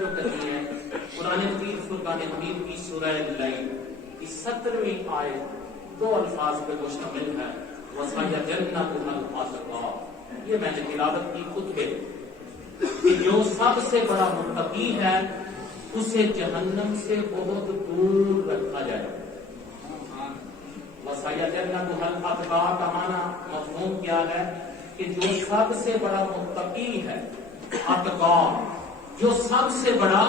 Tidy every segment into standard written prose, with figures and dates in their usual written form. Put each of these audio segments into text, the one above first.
جو کہتی ہے قرآن مجید فرقان حمید کی سورہ لیل کی 17ویں آیت دو الفاظ پہ مشتمل ہے وَسَيَجَنَّبُهَا الْأَتْقَى. یہ میں نے تلاوت کی خود ہے کہ جو سب سے بڑا متقی ہے اسے جہنم سے بہت دور رکھا جائے. وَسَيَجَنَّبُهَا الْأَتْقَى کا معنی مفہوم کیا ہے کہ جو سب سے بڑا متقی ہے، اتقا جو سب سے بڑا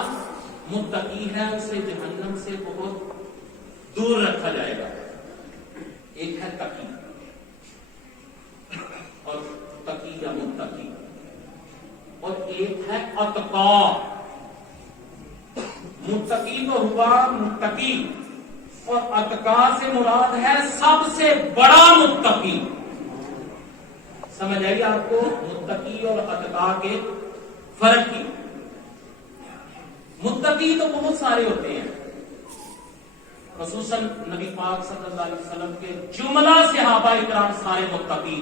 متقی ہے اسے جہنم سے بہت دور رکھا جائے گا. ایک ہے تقی اور تقی یا متقی، اور ایک ہے اتقا. متقی تو ہوا متقی، اور اتقا سے مراد ہے سب سے بڑا متقی. سمجھ آئیے آپ کو متقی اور اتقا کے فرق کی. متقی تو بہت سارے ہوتے ہیں، خصوصاً نبی پاک صلی اللہ علیہ وسلم کے جملہ صحابہ اکرام سارے متقی،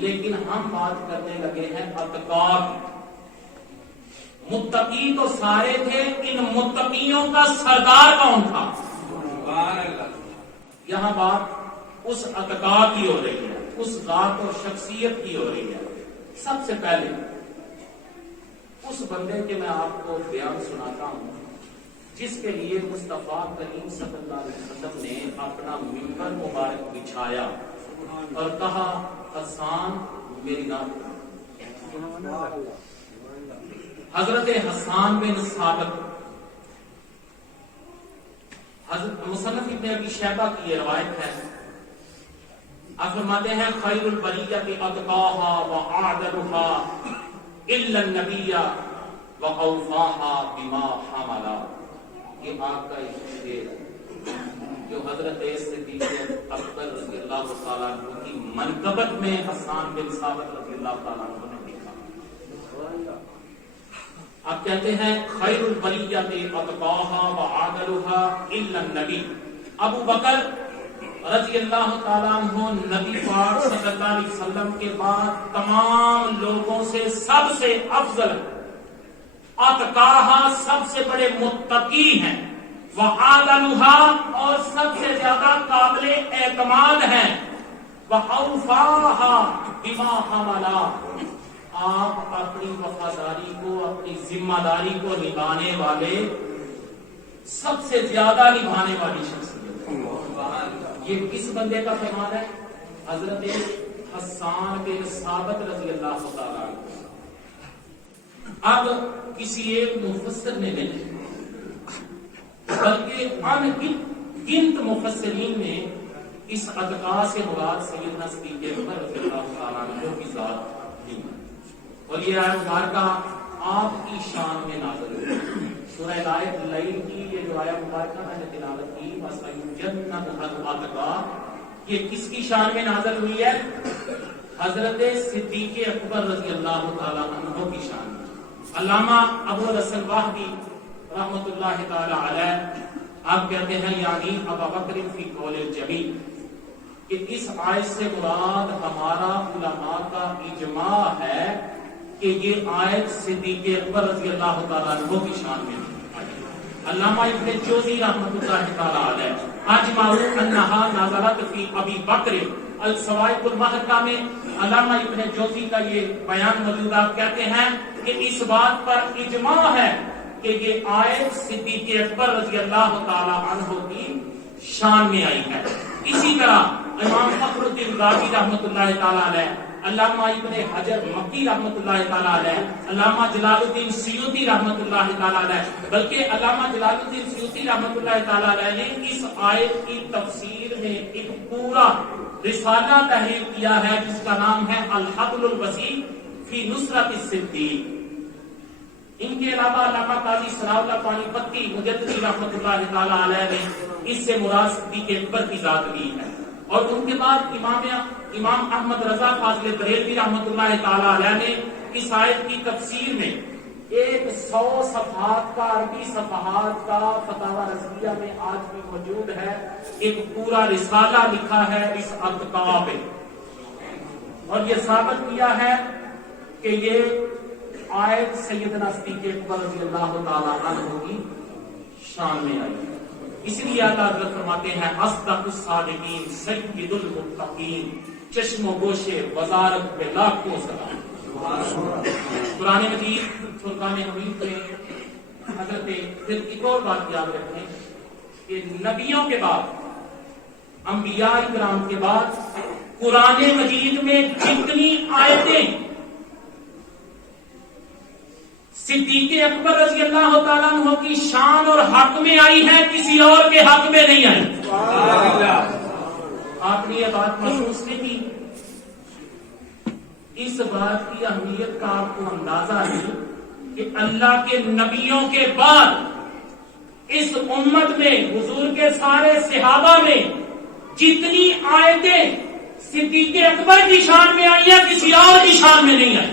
لیکن ہم بات کرنے لگے ہیں اتقا کی. متقی تو سارے تھے، ان متقیوں کا سردار کون تھا؟ یہاں بات اس اتقا کی ہو رہی ہے، اس ذات اور شخصیت کی ہو رہی ہے. سب سے پہلے اس بندے کے میں آپ کو بیان سناتا ہوں جس کے لیے مصطفیٰ کریم صلی اللہ علیہ وسلم نے اپنا منبر مبارک بچھایا اور کہا حسان میری نام. حضرت حسان بن ثابت، حضرت مصنف ابن ابی شیبہ کی یہ روایت ہے. آپ فرماتے ہیں خیر البریۃ اتقاها واعدلها الا النبی واوفاها بما حمل. یہ آپ کا ایک شعر ہے جو حضرت صدیق اکبر رضی اللہ تعالیٰ عنہ کی منقبت میں حسان بن ثابت رضی اللہ تعالیٰ عنہ نے لکھا. آپ کہتے ہیں خیر البریۃ اتقاها واعدلها الا النبی. ابو بکر رضی اللہ تعالیٰ عنہ نبی پاک صلی اللہ علیہ وسلم کے بعد تمام لوگوں سے سب سے افضل، اتقاہا سب سے بڑے متقی ہیں، وعادلھا اور سب سے زیادہ قابل اعتماد ہیں، واوفاھا بما حملا آپ اپنی وفاداری کو، اپنی ذمہ داری کو نبھانے والے، سب سے زیادہ نبھانے والی شخصیت. یہ کس بندے کا فرمان ہے؟ حضرت حسان بن ثابت رضی اللہ تعالیٰ عنہ. اب کسی ایک مفسر نے نہیں بلکہ ان گنت مفسرین نے اس اتقا سے مراد سیدنا صدیق اکبر رضی اللہ تعالیٰ عنہ کی ذات لی، اور یہ آیت مبارکہ آپ کی شان میں نازل ہوئی. سورہ لیل کی یہ جو آیت مبارکہ میں نے تلاوت کی وَسَيُجَنَّبُهَا الْأَتْقَى، یہ کس کی شان میں نازل ہوئی ہے؟ حضرت صدیق اکبر رضی اللہ تعالیٰ عنہ کی شان میں. علامہ ابو الحسن واہبی رحمۃ اللہ تعالی علیہ آپ کہتے ہیں یعنی ابو بکر فی قول الجمیع کہ اس آیت سے مراد ہمارا علماء کا اجماع ہے کہ یہ آیت صدیق اکبر رضی اللہ تعالیٰ عنہ کی شان میں. علامہ ابن جوزی رحمۃ اللہ تعالی علیہ اجمعوا انها نازلت فی ابی بکر الصواعق المحرقہ میں علامہ ابن جوزی کا یہ بیان موجود. آپ کہتے ہیں کہ اس بات پر اجماع ہے کہ یہ آیت صدیق اکبر رضی اللہ تعالی عنہ کی شان میں آئی ہے. اسی طرح امام فخر الدین رازی رحمۃ اللہ تعالی علیہ، علامہ ابن حجر مکی رحمۃ اللہ تعالی علیہ، علامہ جلال الدین سیوطی رحمۃ اللہ تعالی علیہ، بلکہ علامہ جلال الدین سیوطی رحمۃ اللہ تعالی علیہ نے اس آیت کی تفسیر میں ایک پورا رسالہ تحریر کیا ہے جس کا نام ہے الحبل الوسیع فی نصرت الصدیق. ان کے علاوہ علامہ قاضی ثناء اللہ پانی پتی مجددی رحمۃ اللہ تعالی علیہ نے اس سے مراد صدیق اکبر کی ذات لی ہے. اور ان کے بعد امام احمد رضا فاضل بریلوی رحمۃ اللہ تعالی علیہ نے اس آیت کی تفسیر میں 100 صفحات کا عربی صفحات کا فتاوی رضویہ میں آج بھی موجود ہے ایک پورا رسالہ لکھا ہے اس اتقا پہ، اور یہ ثابت کیا ہے کہ یہ آیت سیدنا صدیق اکبر رضی اللہ تعالیٰ عنہ کی شان میں آئی ہے. اس لیے اللہ حضرت فرماتے ہیں اصدق الصادقین سید المتقین چشم و گوشے وزارت پہ لاکھوں سلام. قرآن مجید فرقان حمید میں حضرت پھر ایک اور بات یاد رکھیں کہ نبیوں کے بعد انبیاء کرام کے بعد قرآن مجید میں جتنی آیتیں صدیق اکبر رضی اللہ تعالیٰ عنہ کی شان اور حق میں آئی ہے کسی اور کے حق میں نہیں آئی. آپ نے یہ بات محسوس نہیں کی؟ اس بات کی اہمیت کا آپ کو اندازہ ہے کہ اللہ کے نبیوں کے بعد اس امت میں حضور کے سارے صحابہ میں جتنی آیتیں صدیق اکبر کی شان میں آئی ہیں کسی اور کی شان میں نہیں آئی.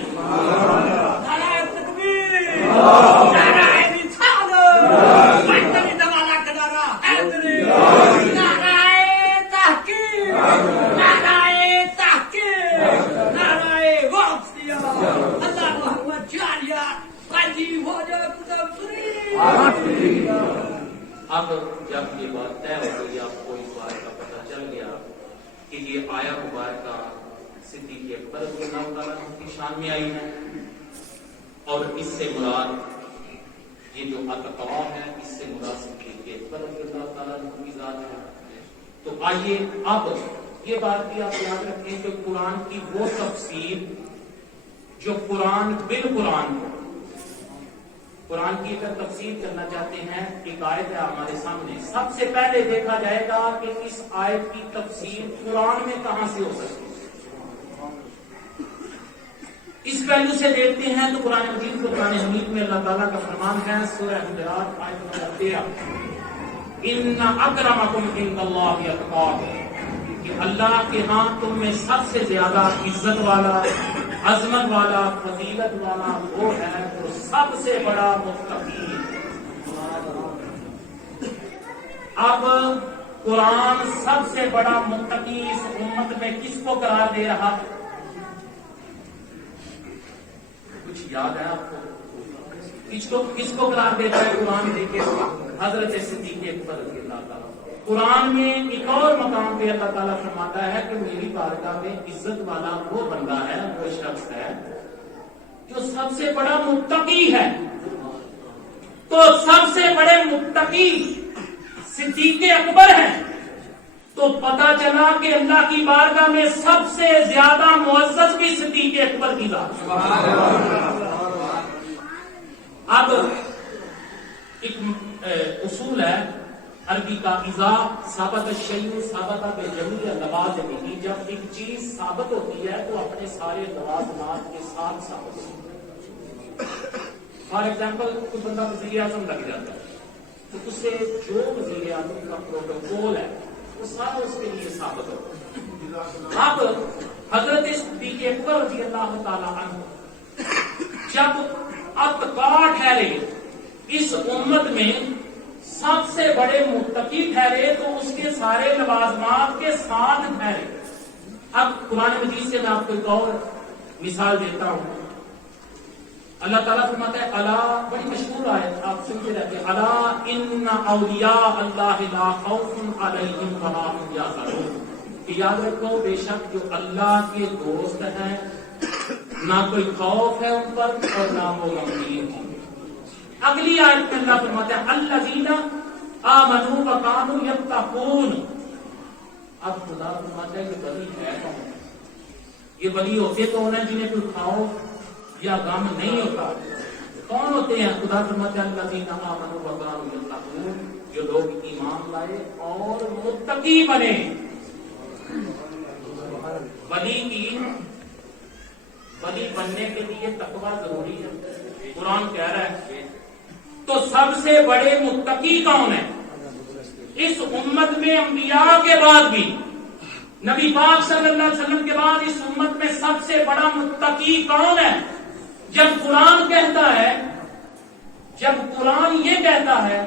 اب جب یہ بات طے ہو گئی آپ کو اس بات کا پتہ چل گیا کہ یہ آیا مبارکہ صدیق اکبر رضی اللہ تعالیٰ عنہ کی شان میں آئی ہے اور اس سے مراد یہ جو اتقوا ہے اس سے مراد صدیق اکبر رضی اللہ تعالیٰ عنہ کی ذات ہے. تو آئیے اب یہ بات بھی آپ یاد رکھیں کہ قرآن کی وہ تفسیر جو قرآن بالقرآن کو قرآن کی اگر تفسیر کرنا چاہتے ہیں ایک آیت ہے ہمارے سامنے. سب سے پہلے دیکھا جائے گا کہ اس آیت کی تفسیر قرآن میں کہاں سے ہو سکتی ہے. اس پہلو سے دیکھتے ہیں تو قرآن مجید کو قرآن حمید میں اللہ تعالیٰ کا فرمان ہے سورہ حجرات آیت نمبر 13 ان اکرمکم عند اللہ اتقاکم کہ اللہ کے ہاں تم میں سب سے زیادہ عزت والا عظمت والا فضیلت والا وہ ہے جو سب سے بڑا متقی. اب قرآن سب سے بڑا متقی اس امت میں کس کو قرار دے رہا ہے؟ کچھ یاد ہے آپ کو کس کو قرار دیتا ہے قرآن؟ دیکھیں حضرت صدیق اکبر رضی اللہ تعالیٰ. قرآن میں ایک اور مقام پہ اللہ تعالیٰ فرماتا ہے کہ میری بارگاہ میں عزت والا وہ بندہ ہے وہ شخص ہے جو سب سے بڑا متقی ہے. تو سب سے بڑے متقی صدیق اکبر ہیں. تو پتا چلا کہ اللہ کی بارگاہ میں سب سے زیادہ معزز بھی صدیق اکبر کی ذات. اب ایک اصول ہے عربی کا اذا ثابت الشیء ثابت بجمیع لوازمہ. جب ایک چیز ثابت ہوتی ہے تو اپنے سارے لوازمات کے ساتھ ثابت ہوتی ہے. فار ایگزامپل کوئی بندہ وزیر اعظم لگ جاتا ہے تو اس سے جو وزیر اعظم کا پروٹوکول ہے وہ سارا اس کے لیے ثابت ہوتا ہے. اب حضرت صدیق اکبر رضی اللہ تعالی عنہ جب اتقاء ٹھہرے اس امت میں سب سے بڑے متقی ٹھہرے تو اس کے سارے لوازمات کے ساتھ ٹھہرے. اب قرآن مجید سے میں آپ کو ایک اور مثال دیتا ہوں. اللہ تعالیٰ فرماتا ہے الا، بڑی مشہور آیت آپ سنتے رہتے ہیں، الا ان اولیاء اللہ لا خوف علیہم ولا هم یحزنون. کہ یاد رکھو بے شک جو اللہ کے دوست ہیں نہ کوئی خوف ہے ان پر اور نہ وہ غمگین ہیں. اگلی آیت میں اللہ فرماتا ہے الذین آمنوا وکانوا یتقون. اب خدا فرماتا ہے یہ ولی ہے کون؟ یہ ولی ہوتے تو ہیں جنہیں کوئی خوف یا غم نہیں ہوتا. کون ہوتے ہیں؟ خدا فرماتا ہے الذین آمنوا وکانوا یتقون، جو لوگ ایمان لائے اور متقی بنے. ولی بننے کے لیے تقویٰ ضروری ہے. قرآن کہہ رہا ہے تو سب سے بڑے متقی کون ہیں اس امت میں؟ انبیاء کے بعد بھی نبی پاک صلی اللہ علیہ وسلم کے بعد اس امت میں سب سے بڑا متقی کون ہے؟ جب قرآن کہتا ہے، جب قرآن یہ کہتا ہے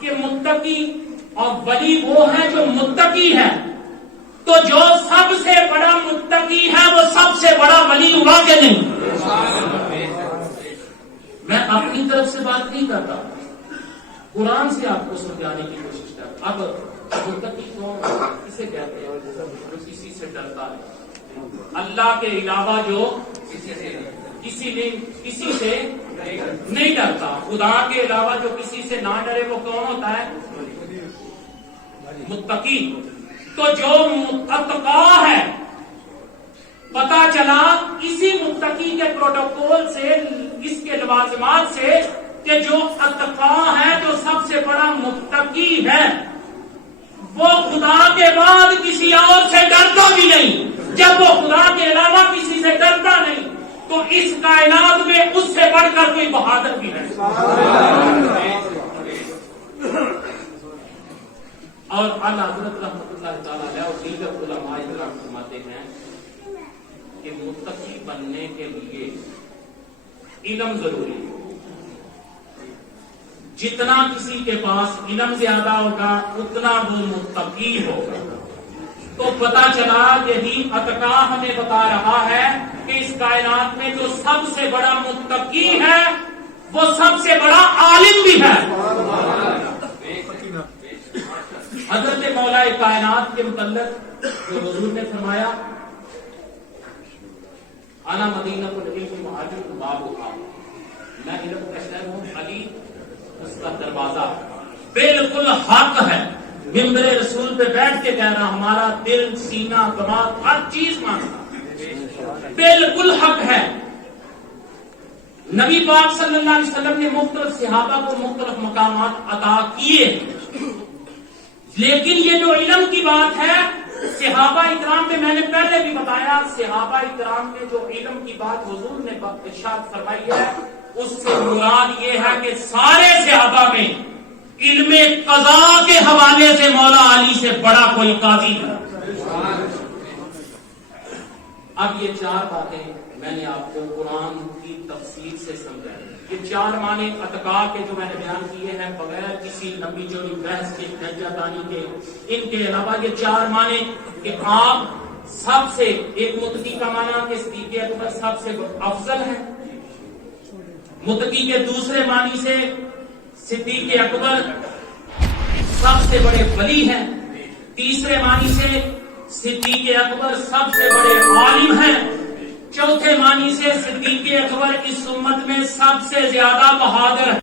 کہ متقی اور ولی وہ ہے جو متقی ہے، تو جو سب سے بڑا متقی ہے وہ سب سے بڑا ولی ہوا کہ نہیں؟ اپنی طرف سے بات نہیں کرتا، قرآن سے آپ کو سمجھانے کی کوشش کرتا۔ اب متقی کون کسے کہتے ہیں؟ جو کسی سے ڈرتا ہے، اللہ کے علاوہ جو کسی سے نہیں ڈرتا، خدا کے علاوہ جو کسی سے نہ ڈرے وہ کون ہوتا ہے؟ متقی۔ تو جو متقا ہے، پتا چلا اسی متقی کے پروٹوکول سے، اس کے لوازمات سے، کہ جو اتقا ہے، جو سب سے بڑا متقی ہے، وہ خدا کے بعد کسی اور سے ڈرتا بھی نہیں۔ جب وہ خدا کے علاوہ کسی سے ڈرتا نہیں تو اس کائنات میں اس سے بڑھ کر کوئی بہادر بھی نہیں۔ اور اعلیٰ حضرت رحمۃ اللہ تعالی علیہ اور دیگر علماء کرام فرماتے ہیں کہ متقی بننے کے لیے علم ضروری ہے۔ جتنا کسی کے پاس علم زیادہ ہوگا اتنا وہ متقی ہوگا۔ تو پتا چلا یہی اتقا ہمیں بتا رہا ہے کہ اس کائنات میں جو سب سے بڑا متقی ہے وہ سب سے بڑا عالم بھی ہے۔ حضرت مولا کائنات کے متعلق جو حضور نے فرمایا، انا مدینۃ العلم وحاجۃ بابھا، میں علم کا شہر ہوں، علی اس کا دروازہ۔ بالکل حق ہے، ممبر رسول پہ بیٹھ کے کہہ رہا، ہمارا دل، سینہ، دماغ ہر چیز مانتا، بالکل حق ہے۔ نبی پاک صلی اللہ علیہ وسلم نے مختلف صحابہ کو مختلف مقامات عطا کیے، لیکن یہ جو علم کی بات ہے، صحابہ اکرام میں نے پہلے بھی بتایا، صحابہ اکرام میں جو علم کی بات حضور نے ارشاد فرمائی ہے، اس سے مراد یہ ہے کہ سارے صحابہ میں علم قضاء کے حوالے سے مولا علی سے بڑا کوئی قاضی ہے۔ اب یہ چار باتیں میں نے آپ کو قرآن کی تفسیر سے سمجھائی۔ یہ چار معنی اتقا کے جو میں نے بیان کیے ہیں بغیر کسی لمبی چوڑی بحث کے، دانی کے، ان کے علاوہ یہ چار معنی کہ آپ سب سے، ایک متقی کا معنی کہ صدیق اکبر سب سے افضل ہے، متقی کے دوسرے معنی سے صدیق اکبر سب سے بڑے ولی ہیں، تیسرے معنی سے صدیق اکبر سب سے بڑے عالم ہیں، چوتھے معنی سے صدیق اکبر اس امت میں سب سے زیادہ بہادر